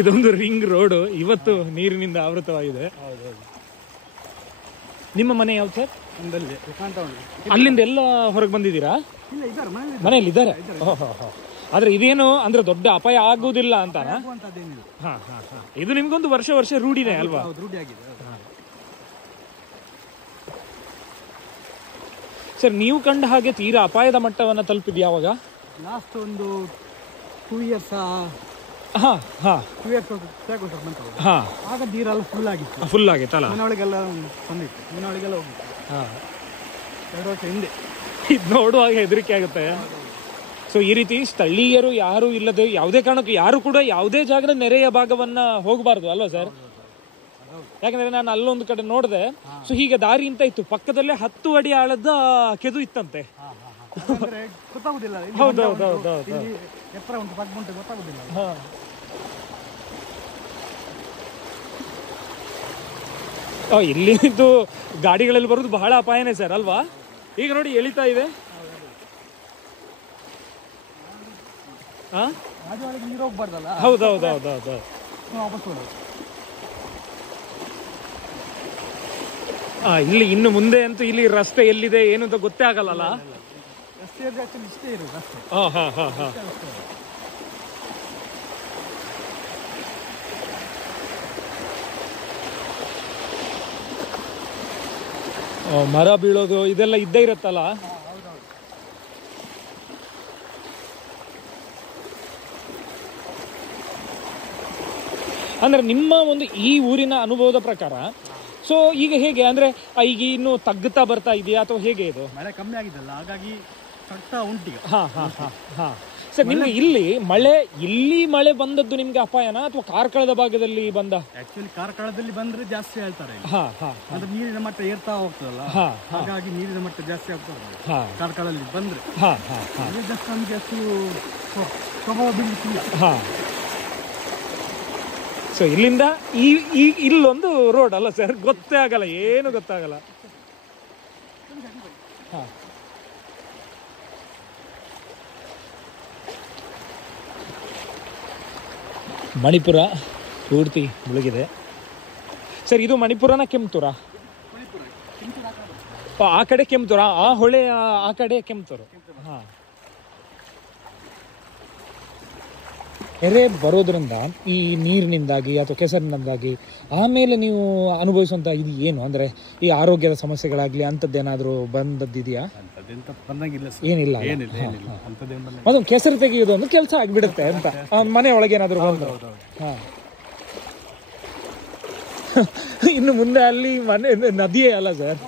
ಇದೊಂದು ring road ಇವತ್ತು ನೀರಿನಿಂದ ಆವೃತವಾಗಿದೆ. ನಿಮ್ಮ ಮನೆ ಯಾವ್ದು ಸರ್? ಅಲ್ಲಿಂದ ಎಲ್ಲ ಹೊರಗೆ ಬಂದಿದ್ದೀರಾ? ಮನೆಯಲ್ಲಿ ಇದ್ದಾರೆ. ಆದ್ರೆ ಇದೇನು ಅಂದ್ರೆ ದೊಡ್ಡ ಅಪಾಯ ಆಗುವುದಿಲ್ಲ ಅಂತ? ಇದು ನಿಮ್ಗೊಂದು ವರ್ಷ ರೂಢಿದೆ ಅಲ್ವಾ? ಸರ್, ನೀವು ಕಂಡ ಹಾಗೆ ತೀರಾ ಅಪಾಯದ ಮಟ್ಟವನ್ನ ತಲುಪಿದ್ ಯಾವಾಗ? ಲಾಸ್ಟ್ ಒಂದು 2 years ಆಗ ನೀರೆಲ್ಲ ಫುಲ್ ಆಗಿತ್ತಲ್ಲ? ಮನೆಯೊಳಗೆಲ್ಲ ಬಂದಿತ್ತು, ಮನೆಯೊಳಗೆಲ್ಲ ಹೋಗಿತ್ತು. 2 ವರ್ಷ ಹಿಂದೆ. ಇದು ನೋಡುವಾಗ ಹೆದರಿಕೆ ಆಗುತ್ತೆ. ಸೊ ಈ ರೀತಿ ಸ್ಥಳೀಯರು ಯಾರು ಇಲ್ಲದೆ ಯಾವುದೇ ಕಾರಣಕ್ಕೂ ಯಾರು ಕೂಡ ಯಾವುದೇ ಜಾಗದ ನೆರೆಯ ಭಾಗವನ್ನ ಹೋಗಬಾರ್ದು ಅಲ್ವಾ ಸರ್? ಯಾಕಂದ್ರೆ ನಾನು ಅಲ್ಲೊಂದು ಕಡೆ ನೋಡಿದೆ. ಸೊ ಹೀಗೆ ದಾರಿ ಅಂತ ಇತ್ತು, ಪಕ್ಕದಲ್ಲೇ 10 ಅಡಿ ಆಳದ ಕೆದು ಇತ್ತಂತೆ. ಗೊತ್ತಾಗುದಿಲ್ಲ. ಇಲ್ಲಿದ್ದು ಗಾಡಿಗಳಲ್ಲಿ ಬರುದು ಬಹಳ ಅಪಾಯನೇ ಸರ್ ಅಲ್ವಾ? ಈಗ ನೋಡಿ ಎಳಿತಾ ಇದೆ. ಹೌದೌದೌದೌದು. ಇಲ್ಲಿ ಇನ್ನು ಮುಂದೆ ಅಂತೂ ಇಲ್ಲಿ ರಸ್ತೆ ಎಲ್ಲಿದೆ ಏನು ಅಂತ ಗೊತ್ತೇ ಆಗಲ್ಲ. ಮರ ಬೀಳೋದು ಇದೆಲ್ಲ ಇದ್ದೇ ಇರುತ್ತಲ್ಲ. ಅಂದ್ರೆ ನಿಮ್ಮ ಒಂದು ಈ ಊರಿನ ಅನುಭವದ ಪ್ರಕಾರ ಸೊ ಈಗ ಹೇಗೆ ಅಂದ್ರೆ ಈಗ ಇನ್ನು ತಗ್ಗುತ್ತಾ ಬರ್ತಾ ಇದೆಯಾ ಅಥವಾ ಹೇಗೆ? ಇದು ಮಳೆ ಕಮ್ಮಿ ಆಗಿದೆಲ್ಲ, ಹಾಗಾಗಿ ಉಂಟು. ಸರ್, ನಿಮ್ಗೆ ಇಲ್ಲಿ ಮಳೆ ಬಂದದ್ದು ನಿಮ್ಗೆ ಅಪಾಯನಾ ಅಥವಾ ಕಾರ್ಕಳದ ಭಾಗದಲ್ಲಿ ಬಂದ? ಆಕ್ಚುಲಿ ಕಾರ್ಕಳದಲ್ಲಿ ಬಂದ್ರೆ ಜಾಸ್ತಿ ಹೇಳ್ತಾರೆ, ಅಂದ್ರೆ ನೀರಿನ ಮಟ್ಟ ಏರ್ತಾ ಹೋಗ್ತದಲ್ಲ, ಹಾಗಾಗಿ ನೀರಿನ ಮಟ್ಟ ಜಾಸ್ತಿ ಆಗ್ತದೆ. ಕಾರ್ಕಳದಲ್ಲಿ ಬಂದ್ರೆ ನಮ್ಗೆ ಅಷ್ಟು ಪ್ರಭಾವ ಬೀಳುತ್ತಿಲ್ಲ. ಸೊ ಇಲ್ಲಿಂದ ಇಲ್ಲೊಂದು ರೋಡ್ ಅಲ್ಲ ಸರ್, ಗೊತ್ತೇ ಆಗಲ್ಲ, ಏನು ಗೊತ್ತಾಗಲ್ಲ. ಮಣಿಪುರ ಪೂರ್ತಿ ಮುಳುಗಿದೆ ಸರ್. ಇದು ಮಣಿಪುರನ ಕೆಮ್ತೂರ? ಆ ಕಡೆ ಕೆಮ್ತೂರ, ಆ ಹೊಳೆ ಆ ಕಡೆ ಕೆಮ್ತೂರು. ಎರೆ ಬರೋದ್ರಿಂದ ಈ ನೀರಿನಿಂದಾಗಿ ಅಥವಾ ಕೆಸರಿನಿಂದಾಗಿ ಆಮೇಲೆ ನೀವು ಅನುಭವಿಸುವಂತ ಇದು ಏನು ಅಂದ್ರೆ ಈ ಆರೋಗ್ಯದ ಸಮಸ್ಯೆಗಳಾಗ್ಲಿ ಅಂತದ್ದೇನಾದ್ರೂ ಬಂದದ್ದಿದೆಯಾ? ಏನಿಲ್ಲ. ಅದೊಂದು ಕೆಸರು ತೆಗೆಯೋದು ಒಂದು ಕೆಲಸ ಆಗ್ಬಿಡುತ್ತೆ ಅಂತ ಮನೆ ಒಳಗೆ ಏನಾದ್ರು ಬಂದು. ಇನ್ನು ಮುಂದೆ ಅಲ್ಲಿ ಮನೆ ನದಿಯೇ ಅಲ್ಲ ಸರ್,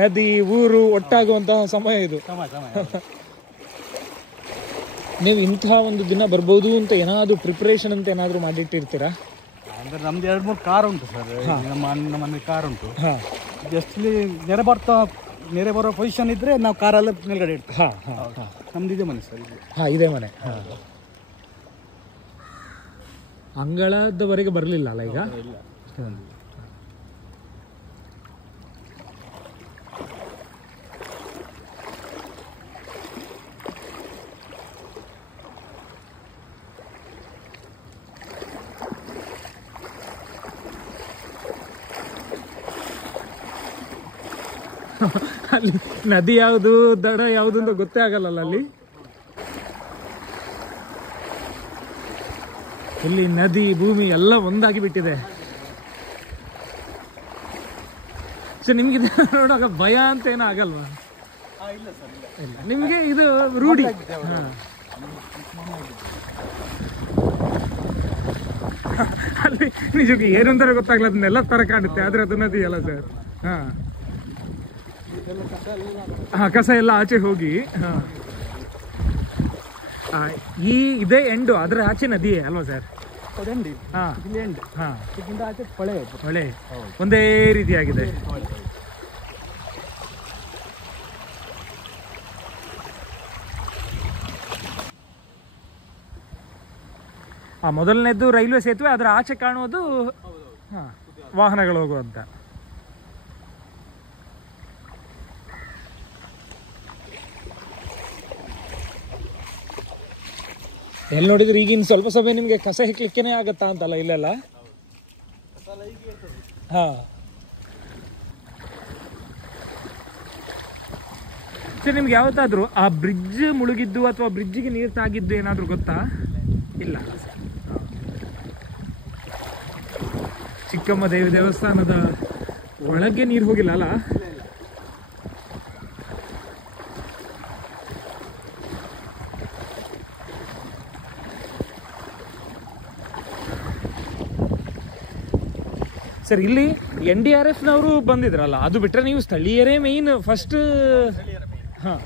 ನದಿ ಊರು ಒಟ್ಟಾಗುವಂತಹ ಸಮಯ ಇದು. ನೀವು ಇಂತಹ ಒಂದು ದಿನ ಬರ್ಬೋದು ಅಂತ ಏನಾದ್ರು ಪ್ರಿಪರೇಷನ್ ಅಂತ ಏನಾದ್ರು ಮಾಡಿಟ್ಟಿರ್ತೀರಾ? ಅಂದ್ರೆ ನಮ್ದು 2-3 ಕಾರ್ ಉಂಟು ಸರ್, ನಮ್ಮ ಮನೆ ಕಾರ್ ಉಂಟು. ಜಸ್ಟ್ ನೆರೆ ಬರೋ ಪೊಸಿಷನ್ ಇದ್ರೆ ನಾವು ಕಾರೆಲ್ಲ ಮೇಲ್ಗಡೆ ಇಡ್ತೀವಿ. ನಮ್ದು ಇದೇ ಮನೆ ಸರ್. ಇದೇ ಮನೆ. ಅಂಗಳದವರೆಗೆ ಬರಲಿಲ್ಲ ಅಲ್ಲ ಈಗ? ಅಲ್ಲಿ ನದಿ ಯಾವುದು ದಡ ಯಾವುದು ಅಂತ ಗೊತ್ತೇ ಆಗಲ್ಲ ಅಲ್ಲಿ. ಇಲ್ಲಿ ನದಿ ಭೂಮಿ ಎಲ್ಲ ಒಂದಾಗಿ ಬಿಟ್ಟಿದೆ. ಸೊ ನಿಮ್ಗೆ ನೋಡುವಾಗ ಭಯ ಅಂತ ಏನೋ ಆಗಲ್ವಾ? ನಿಮ್ಗೆ ಇದು ರೂಢಿ. ಅಲ್ಲಿ ನಿಜಕ್ಕೆ ಏನು ಅಂತಾರೆ ಗೊತ್ತಾಗ್ಲ, ಅದನ್ನೆಲ್ಲ ತರ ಕಾಣುತ್ತೆ, ಆದ್ರೆ ಅದು ನದಿ ಅಲ್ಲ ಸರ್. ಕಸ ಎಲ್ಲ ಆಚೆ ಹೋಗಿ ಇದೇ ಎಂಡು, ಅದ್ರ ಆಚೆ ನದಿಯೇ ಅಲ್ವಾ ಸರ್? ಹೊಳೆ ಒಂದೇ ರೀತಿಯಾಗಿದೆ. ಮೊದಲನೇದ್ದು ರೈಲ್ವೆ ಸೇತುವೆ, ಅದರ ಆಚೆ ಕಾಣುವುದು ವಾಹನಗಳು ಹೋಗುವಂತ. ಎಲ್ಲಿ ನೋಡಿದ್ರೆ ಈಗಿನ ಸ್ವಲ್ಪ ಸಮಯ ನಿಮ್ಗೆ ಕಸ ಹೆಕ್ಲಿಕ್ಕೇನೆ ಆಗತ್ತಾ ಅಂತಲ್ಲ ಇಲ್ಲೆಲ್ಲ? ಹಾ ಸರ್, ನಿಮ್ಗೆ ಯಾವತ್ತಾದ್ರೂ ಆ ಬ್ರಿಡ್ಜ್ ಮುಳುಗಿದ್ದು ಅಥವಾ ಬ್ರಿಡ್ಜಿಗೆ ನೀರು ತಾಗಿದ್ದು ಏನಾದ್ರು ಗೊತ್ತಾ? ಇಲ್ಲ. ಚಿಕ್ಕಮ್ಮ ದೇವಿ ದೇವಸ್ಥಾನದ ಒಳಗೆ ನೀರು ಹೋಗಿಲ್ಲ ಅಲ್ಲ? ಸರ್, ಇಲ್ಲಿ NDRF ನವರು ಬಂದಿದ್ರಲ್ಲ, ಅದು ಬಿಟ್ಟರೆ ನೀವು ಸ್ಥಳೀಯರೇ ಮೇಯ್ನ್ ಫಸ್ಟ್? ಹಾಂ.